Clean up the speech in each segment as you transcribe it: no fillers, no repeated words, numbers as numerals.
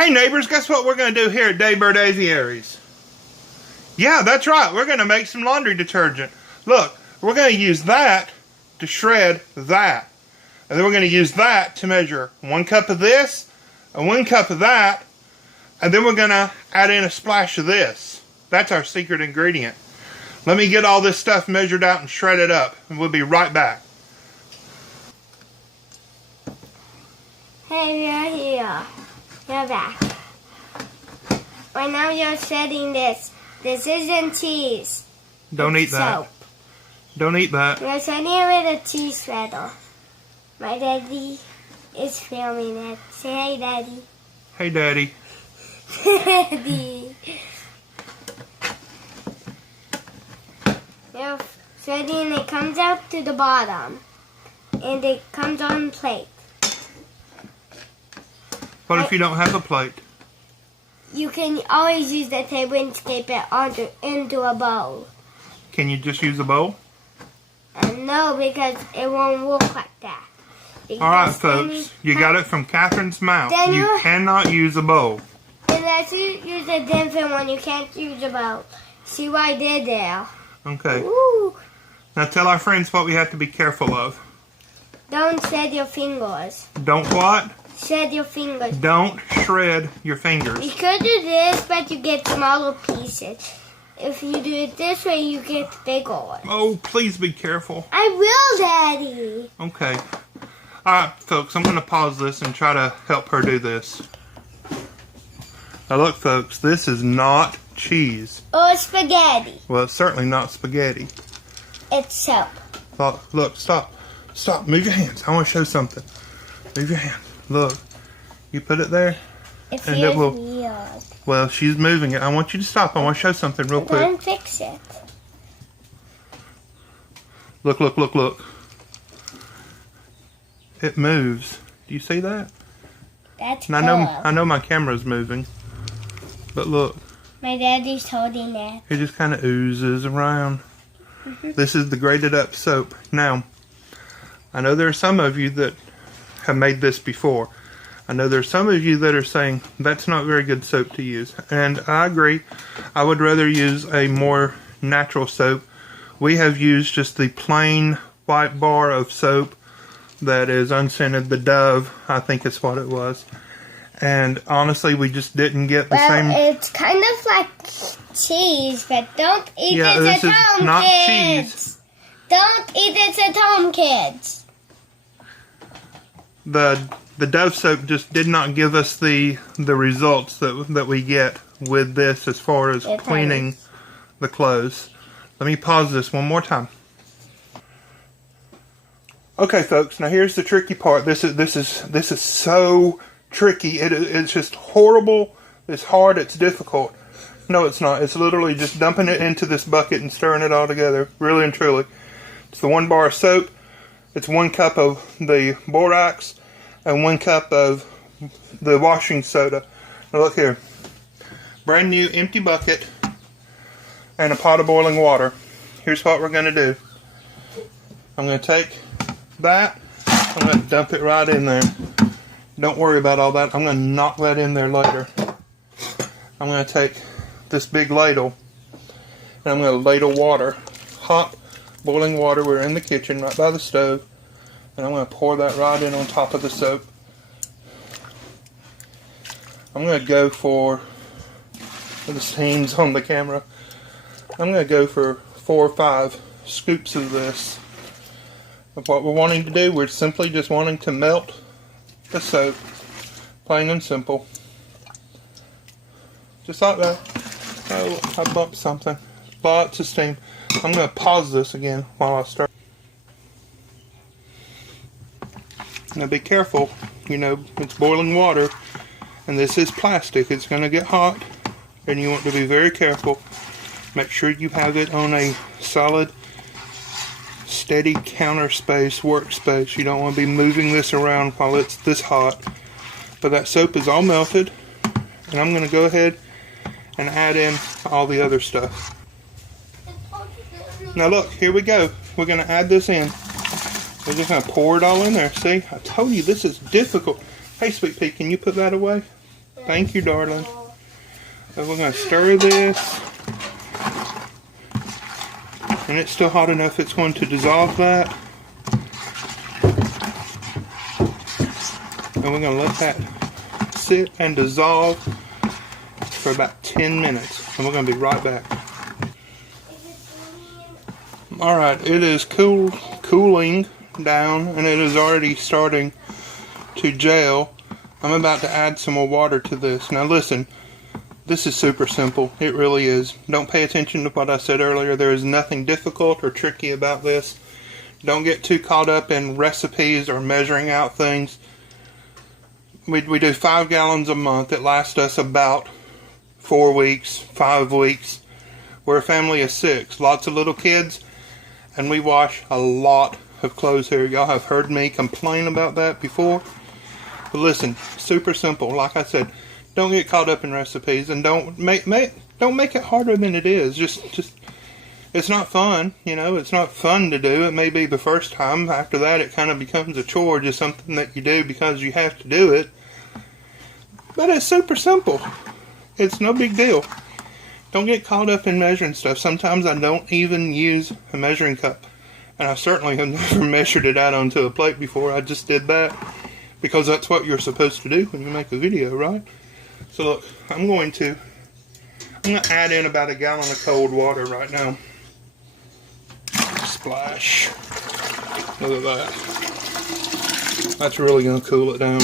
Hey neighbors, guess what we're going to do here at Daybird Aviaries? Yeah, that's right. We're going to make some laundry detergent. Look, we're going to use that to shred that. And then we're going to use that to measure 1 cup of this and 1 cup of that. And then we're going to add in a splash of this. That's our secret ingredient. Let me get all this stuff measured out and shredded up. And we'll be right back. Hey, we're here. You're back. Right now you're shredding this. This isn't cheese. Don't eat that. Soap. Don't eat that. We're shredding it with a cheese shredder. My daddy is filming it. Say hey, Daddy. Hey, Daddy. Daddy. We're shredding, it comes out to the bottom. And it comes on plate. What if you don't have a plate? You can always use the table and scrape it into a bowl. Can you just use a bowl? No, because it won't look like that. Alright folks, you got it from Catherine's mouth. You cannot use a bowl. Unless you use a different one, you can't use a bowl. See what I did there? Okay. Ooh. Now tell our friends what we have to be careful of. Don't shred your fingers. Don't what? Shred your fingers. Don't shred your fingers. You could do this, but you get smaller pieces. If you do it this way, you get bigger ones. Oh, please be careful. I will, Daddy. Okay. Alright, folks, I'm going to pause this and try to help her do this. Now look, folks, this is not cheese. Or spaghetti. Well, it's certainly not spaghetti. It's soap. Look, stop. Stop. Move your hands. I want to show something. Move your hands. Look. You put it there. It and feels it will, weird. Well, she's moving it. I want you to stop. I want to show something real quick. Don't fix it. Look, look, look, look. It moves. Do you see that? That's cool. I know my camera's moving. But look. My daddy's holding it. It just kind of oozes around. This is the grated up soap. Now, I know there are some of you that have made this before. I know there are some of you that are saying that's not very good soap to use. And I agree. I would rather use a more natural soap. We have used just the plain white bar of soap that is unscented. The Dove, I think is what it was. And honestly, we just didn't get the same. Well, it's kind of like cheese, but don't eat it at home, not kids. Cheese. Don't eat it at home, kids. The Dove soap just did not give us the results that we get with this as far as cleaning the clothes. Let me pause this one more time. Okay, folks. Now here's the tricky part. This is so tricky. It's just horrible. It's hard. It's difficult. No, it's not. It's literally just dumping it into this bucket and stirring it all together. Really and truly. It's the 1 bar of soap. It's 1 cup of the borax and 1 cup of the washing soda. Now look here. Brand new empty bucket and a pot of boiling water. Here's what we're going to do. I'm going to take that. I'm going to dump it right in there. Don't worry about all that. I'm going to knock that in there later. I'm going to take this big ladle and I'm going to ladle water. Hot boiling water. We're in the kitchen right by the stove. And I'm going to pour that right in on top of the soap. I'm going to go for the stains on the camera. I'm going to go for 4 or 5 scoops of this. Of what we're wanting to do, we're simply just wanting to melt the soap. Plain and simple. Just like that. Oh, I bumped something. Lots of steam. I'm going to pause this again while I start. Now be careful. You know, it's boiling water. And this is plastic. It's going to get hot. And you want to be very careful. Make sure you have it on a solid, steady counter space, workspace. You don't want to be moving this around while it's this hot. But that soap is all melted. And I'm going to go ahead and add in all the other stuff. Now look, here we go. We're going to add this in. We're just going to pour it all in there. See, I told you this is difficult. Hey, Sweet Pea, can you put that away? Thank you, darling. So we're going to stir this. And it's still hot enough, it's going to dissolve that. And we're going to let that sit and dissolve for about 10 minutes. And we're going to be right back. Alright, it is cooling down and it is already starting to gel. I'm about to add some more water to this. Now listen, this is super simple. It really is. Don't pay attention to what I said earlier. There is nothing difficult or tricky about this. Don't get too caught up in recipes or measuring out things. We do 5 gallons a month. It lasts us about 4 weeks, 5 weeks. We're a family of 6. Lots of little kids. And we wash a lot of clothes here. Y'all have heard me complain about that before. But listen, super simple. Like I said, don't get caught up in recipes and don't make it harder than it is. Just it's not fun, you know. It's not fun to do. It may be the first time. After that, it kind of becomes a chore, just something that you do because you have to do it. But it's super simple. It's no big deal. Don't get caught up in measuring stuff. Sometimes I don't even use a measuring cup. And I certainly have never measured it out onto a plate before. I just did that because that's what you're supposed to do when you make a video, right? So look, I'm going to add in about 1 gallon of cold water right now. Splash. Look at that. That's really going to cool it down.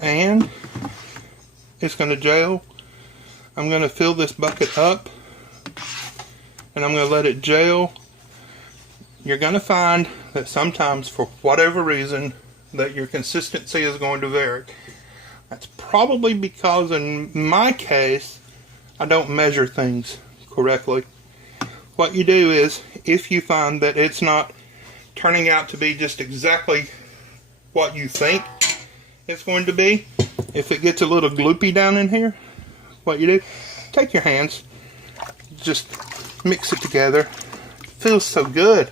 And it's going to gel. I'm going to fill this bucket up and I'm going to let it gel. You're going to find that sometimes, for whatever reason, that your consistency is going to vary. That's probably because in my case, I don't measure things correctly. What you do is, if you find that it's not turning out to be just exactly what you think it's going to be, if it gets a little gloopy down in here, what you do, take your hands, just mix it together. It feels so good.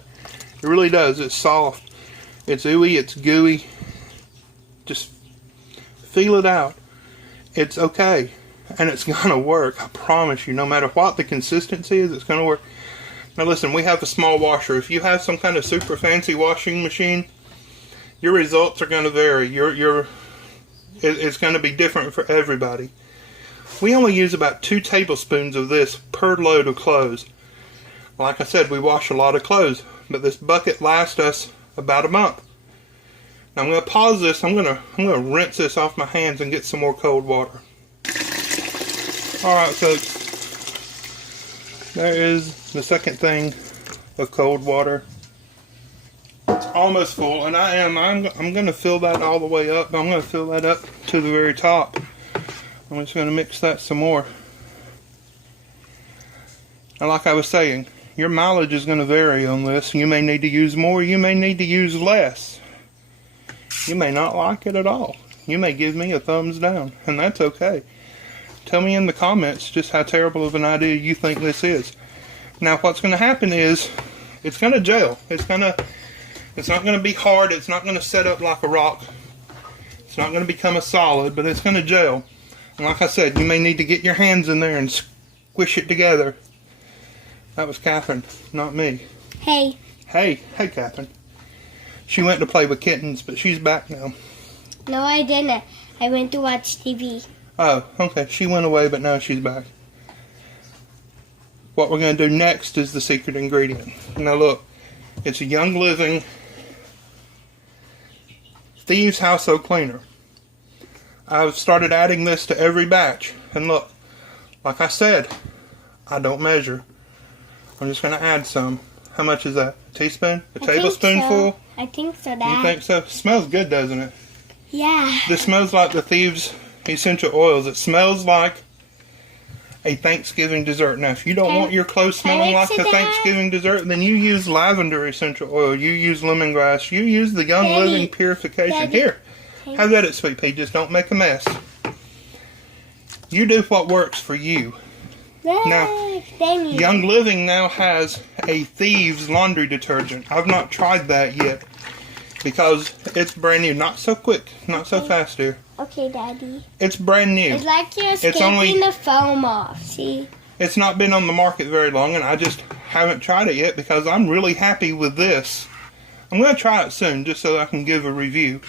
It really does. It's soft. It's ooey. It's gooey. Just feel it out. It's okay. And it's going to work. I promise you. No matter what the consistency is, it's going to work. Now listen, we have a small washer. If you have some kind of super fancy washing machine, your results are going to vary. It's going to be different for everybody. We only use about 2 tablespoons of this per load of clothes. Like I said, we wash a lot of clothes, but this bucket lasts us about a month. Now I'm going to pause this. I'm going to rinse this off my hands and get some more cold water. All right, folks. There is the second thing of cold water. It's almost full, and I'm going to fill that all the way up. I'm going to fill that up to the very top. I'm just going to mix that some more. And like I was saying, your mileage is going to vary on this. You may need to use more. You may need to use less. You may not like it at all. You may give me a thumbs down, and that's okay. Tell me in the comments just how terrible of an idea you think this is. Now, what's going to happen is it's going to gel. It's not going to be hard. It's not going to set up like a rock. It's not going to become a solid, but it's going to gel. And like I said, you may need to get your hands in there and squish it together. That was Catherine, not me. Hey. Hey, Catherine. She went to play with kittens, but she's back now. No, I didn't. I went to watch TV. Oh, okay. She went away, but now she's back. What we're going to do next is the secret ingredient. Now look, it's a Young Living Thieves Household Cleaner. I've started adding this to every batch. And look, like I said, I don't measure. I'm just going to add some. How much is that? A teaspoon? A tablespoonful? I think so, Dad. You think so? Smells good, doesn't it? Yeah. This smells like the Thieves Essential Oils. It smells like a Thanksgiving dessert. Now, if you don't want your clothes smelling like a Thanksgiving dessert, then you use lavender essential oil. You use lemongrass. You use the Young Living Purification. Daddy. Here, have at it, sweet pea. Just don't make a mess. You do what works for you. Now, Young Living now has a Thieves laundry detergent. I've not tried that yet. because it's brand new. Not so quick, not so fast, dear. Okay, Daddy. It's brand new. It's like you're scraping the foam off, see? It's not been on the market very long, and I just haven't tried it yet because I'm really happy with this. I'm going to try it soon just so I can give a review.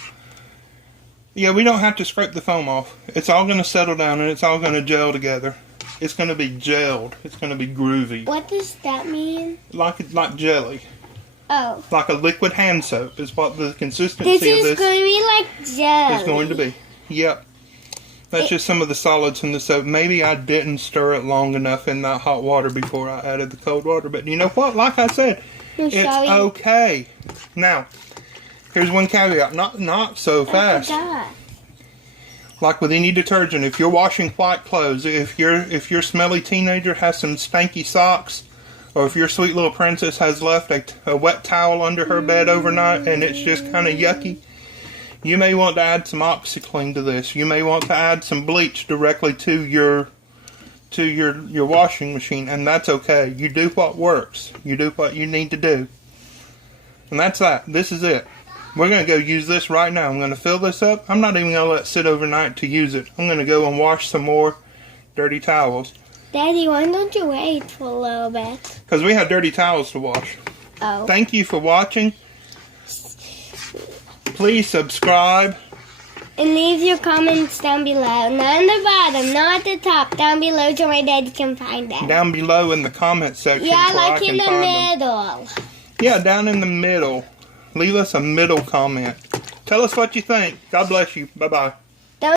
Yeah, we don't have to scrape the foam off. It's all going to settle down and it's all going to gel together. It's going to be gelled. It's going to be groovy. What does that mean? Like jelly. Oh. Like a liquid hand soap is what the consistency of this is going to be like jelly. is going to be. Yep. That's just some of the solids in the soap. Maybe I didn't stir it long enough in that hot water before I added the cold water. But you know what? Like I said, it's okay. Now, here's one caveat. Not so fast. Like with any detergent, if you're washing white clothes, if your smelly teenager has some stanky socks, or if your sweet little princess has left a wet towel under her bed overnight and it's just kind of yucky, you may want to add some OxiClean to this. You may want to add some bleach directly to your washing machine, and that's okay. You do what works. You do what you need to do. And that's that. This is it. We're going to go use this right now. I'm going to fill this up. I'm not even going to let it sit overnight to use it. I'm going to go and wash some more dirty towels. Daddy, why don't you wait for a little bit? Because we have dirty towels to wash. Oh. Thank you for watching. Please subscribe. And leave your comments down below. Not on the bottom, not at the top. Down below so my daddy can find them. Down below in the comment section. Yeah, like in the middle. Yeah, down in the middle. Leave us a middle comment. Tell us what you think. God bless you. Bye-bye.